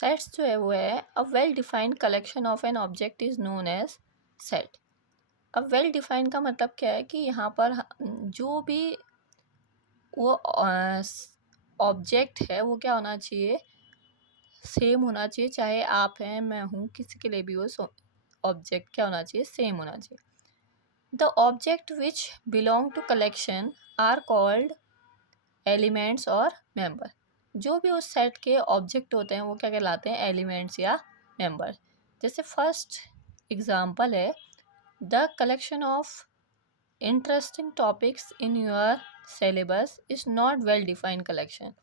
Sets जो है वो है a well defined collection of an object is known as set. अब वेल डिफाइंड का मतलब क्या है कि यहाँ पर जो भी वो ऑब्जेक्ट है वो क्या होना चाहिए, सेम होना चाहिए, चाहे आप हैं मैं हूँ किसी के लिए भी वो ऑब्जेक्ट क्या होना चाहिए, सेम होना चाहिए। The object which belong to collection are called elements और मेंबर। जो भी उस सेट के ऑब्जेक्ट होते हैं वो क्या कहलाते हैं, एलिमेंट्स या मेंबर। जैसे फर्स्ट एग्जांपल है the collection of interesting topics in your syllabus is not well defined collection.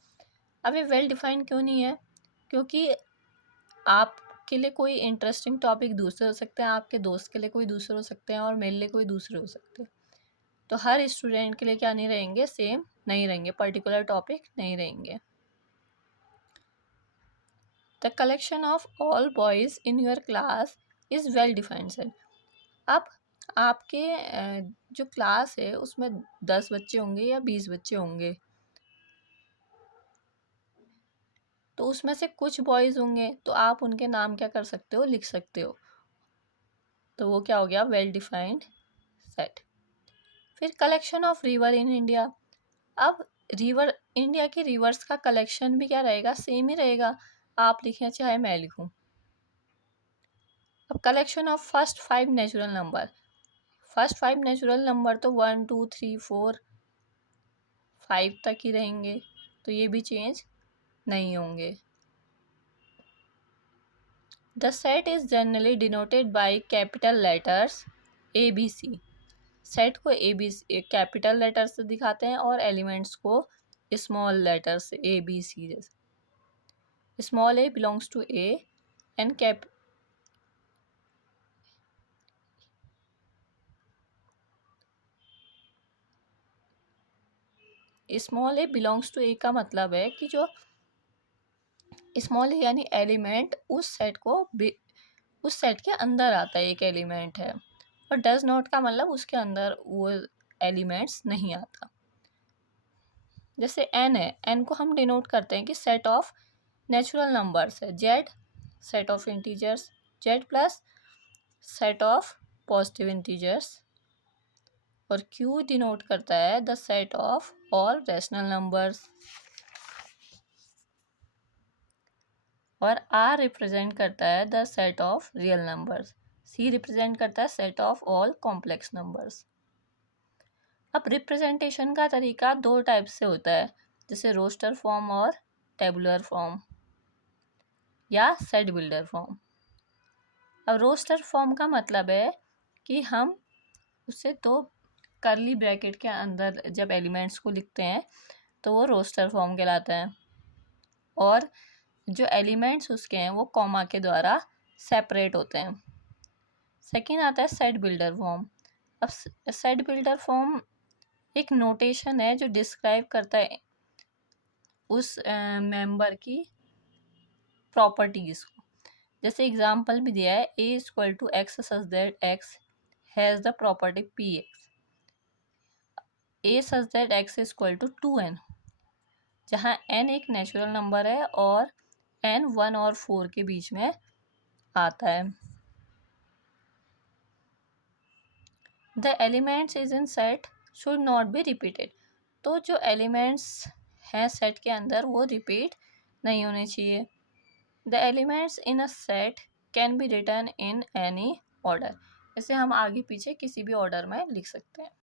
अब ये वेल डिफाइंड क्यों नहीं है, क्योंकि आपके लिए कोई इंटरेस्टिंग टॉपिक दूसरे हो सकते हैं, आपके दोस्त के लिए कोई दूसरे हो सकते हैं और मेरे लिए कोई दूसरे हो सकते हैं। तो हर स्टूडेंट के लिए क्या नहीं रहेंगे, सेम नहीं रहेंगे, पर्टिकुलर टॉपिक नहीं रहेंगे। The collection of all boys in your class is well defined set. अब आपके जो क्लास है उसमें 10 बच्चे होंगे या 20 बच्चे होंगे, तो उसमें से कुछ बॉयज़ होंगे तो आप उनके नाम क्या कर सकते हो, लिख सकते हो। तो वो क्या हो गया, वेल डिफाइंड सेट। फिर collection of river in India. अब रिवर, इंडिया की रिवर्स का कलेक्शन भी क्या रहेगा, सेम ही रहेगा, आप लिखें चाहे मैं लिखूं। अब collection of first 5 natural number, first 5 natural number तो 1 2 3 4 5 तक ही रहेंगे, तो ये भी चेंज नहीं होंगे। The set is generally denoted by capital letters ABC। Set को ABC कैपिटल लेटर से दिखाते हैं और एलिमेंट्स को स्मॉल लेटर से ABC। जैसे small a belongs to A एंड small a belongs to A का मतलब है कि जो स्मॉल a यानी एलिमेंट उस सेट के अंदर आता है, एक एलिमेंट है। और डज नॉट का मतलब उसके अंदर वो एलिमेंट्स नहीं आता। जैसे n है, n को हम डिनोट करते हैं कि सेट ऑफ नेचुरल नंबर्स है, z set of integers, z plus set of positive integers, और q डिनोट करता है the set of all rational numbers, और r रिप्रेजेंट करता है the set of real numbers, c represent करता है set of all complex numbers. अब representation का तरीका 2 टाइप से होता है, जैसे रोस्टर फॉर्म और टेबुलर फॉर्म या सेट बिल्डर फॉर्म। अब रोस्टर फॉर्म का मतलब है कि हम उसे 2 कर्ली ब्रैकेट के अंदर जब एलिमेंट्स को लिखते हैं तो वो रोस्टर फॉर्म कहलाता है, और जो एलिमेंट्स उसके हैं वो कॉमा के द्वारा सेपरेट होते हैं। सेकेंड आता है सेट बिल्डर फॉर्म। अब सेट बिल्डर फॉर्म एक नोटेशन है जो डिस्क्राइब करता है उस मेंबर की प्रॉपर्टीज को। जैसे एग्जांपल भी दिया है, a equal to x such that x has the property px, a such that x equal to 2n, जहाँ n एक नेचुरल नंबर है और n 1 और 4 के बीच में आता है। The elements is in set should not be repeated. तो जो एलिमेंट्स हैं सेट के अंदर वो रिपीट नहीं होने चाहिए। The elements in a set can be written in any order. जैसे हम आगे पीछे किसी भी ऑर्डर में लिख सकते हैं।